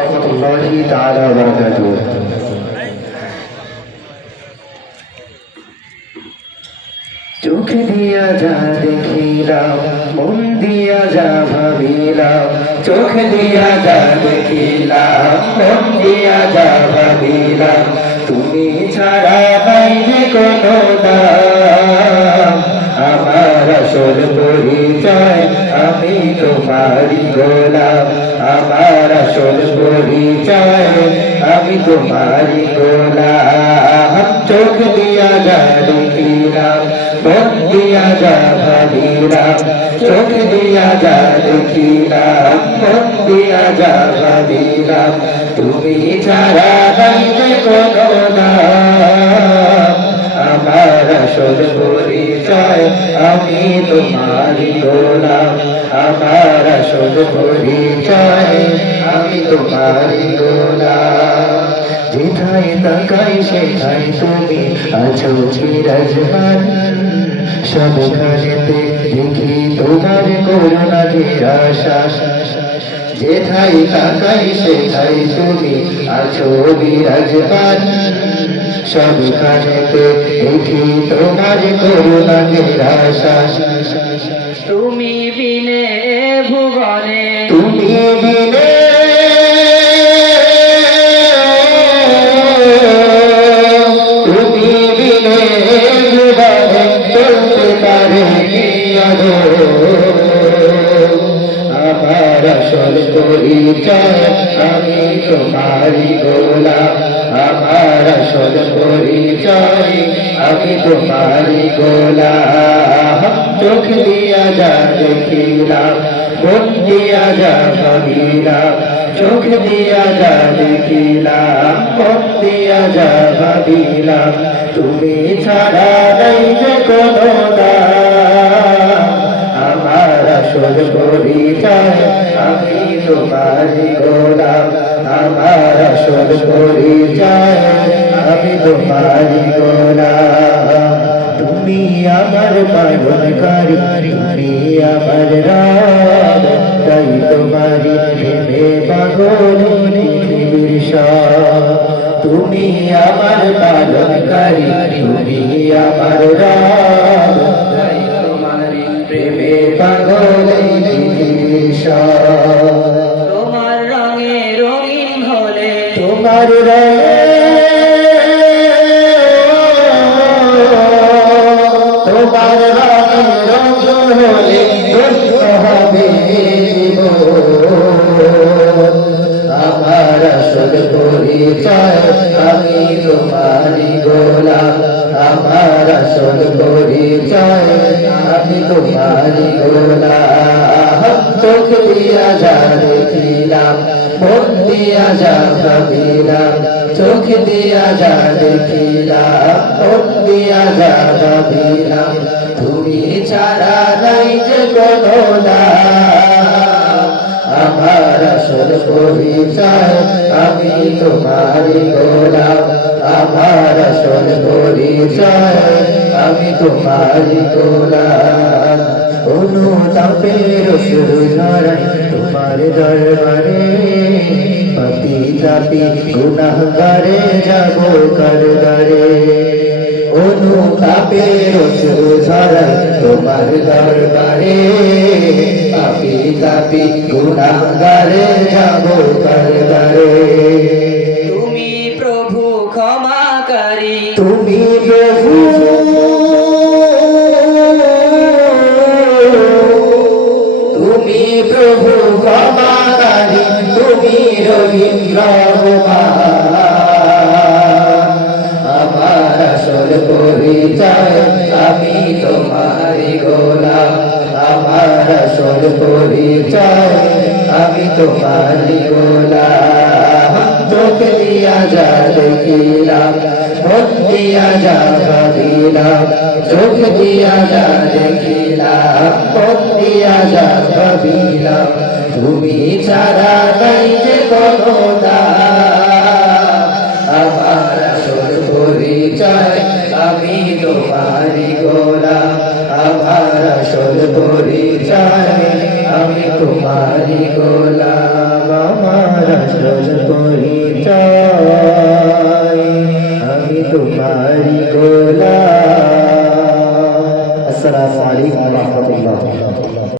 রহমতুল্লাহি তাআলা ওয়া বারাকাতুহু। চোখ দিয়া যা দেখিলাম, মন দিয়া যা ভাবিলাম, চোখ দিয়া যা দেখিলাম, মন দিয়া যা ভাবিলাম, তুমি ছাড়া নাই যে কোনো দাম। আমার আসল পরিচয় আমি তোমারই গোলাম, আমার আসল পরিচয় আমি তোমারই গোলাম। চোখ দিয়া যা দেখিলাম, মন দিয়া যা ভাবিলাম, চোখ দিয়া যা দেখিলাম, মন দিয়া যা ভাবিলাম, তুমি ছাড়া নাই যে কোনো দাম। আমার আসল পরিচয় আমি তোমারই গোলাম, আমার আসল পরিচয় আমি তোমারই গোলাম। যেথায় তাকাই সেথায় তুমি আছো বিরাজমান, সবখানেতে দেখি তোমার করুণা ঘেরা শ্বাস। যেথায় তাকাই সেথায় তুমি আছো বিরাজমান, সবখানেতে দেখি তোমার করুণা ঘেরা শ্বাস। তুমি বিনে ভুবনে, তুমি বিনে আমার আসল পরিচয় আমি তোমারই গোলাম, আমার আসল পরিচয় আমি তোমারই গোলাম। চোখ দিয়া যা দেখিলাম, মন দিয়া যা ভাবিলাম, চোখ দিয়া যা দেখিলাম, মন দিয়া যা ভাবিলাম, তুমি ছাড়া নাই যে কোনো দাম। আমার আসল পরিচয় আমি তোমারই গোলাম, আমার আসল পরিচয় আমি তোমারই গোলাম। তুমি আমার পালনকারী, তুমি আমার রব, তাই তোমারই প্রেমে পাগল পৃথিবীর সব। তুমি আমার পালনকারী, তুমি আমার রব, তাই তোমারই প্রেমে পাগল পৃথিবীর সব। তোমার রঙে রঙিন হলে, তোমার রঙে তোমার রঙে রঙ হলে ধন্য হবে জীবন। আমার আসল পরিচয় আমি তোমারই গোলাম, আমার আসল পরিচয় আমি তোমারই গোলাম। চোখ দিয়া যা দেখিলাম, মন দিয়া যা ভাবিলাম, চোখ দিয়া যা দেখিলাম, মন দিয়া যা ভাবিলাম, তুমি ছাড়া নাই যে কোনো দাম। আমার আসল পরিচয় আমি তোমারই গোলাম, আমার আসল পরিচয় আমি তোমারই গোলাম। অনুতাপের সুর ঝরাই তোমার দরবারে, পাপী তাপী গুনাহগারে যাব কারদারে। অনুতাপের সুর ঝরাই তোমার দরবারে, পাপী তাপী গুনাহগারে যাব কারদারে। তুমি প্রভু ক্ষমাকারী, তুমি প্রভু, তুমি প্রভু ক্ষমাকারী, তুমি রহিম রহমান। আমার আসল পরিচয় আমি তোমারই গোলাম, আমার আসল পরিচয় আমি তোমারই গোলাম। চোখ দিয়া যা দেখিলাম, মন দিয়া যা ভাবিলাম, চোখ দিয়া যা দেখিলাম, মন দিয়া যা ভাবিলাম, তুমি ছাড়া নাই যে কোনো দাম। আমার আসল পরিচয় আমি তোমারই গোলাম, আমার আসল পরিচয় আমি তোমারই গোলাম, আমার আসল পরিচয় আমি তোমারি গোলাম। আসসালামু আলাইকুম ওয়া রাহমাতুল্লাহ।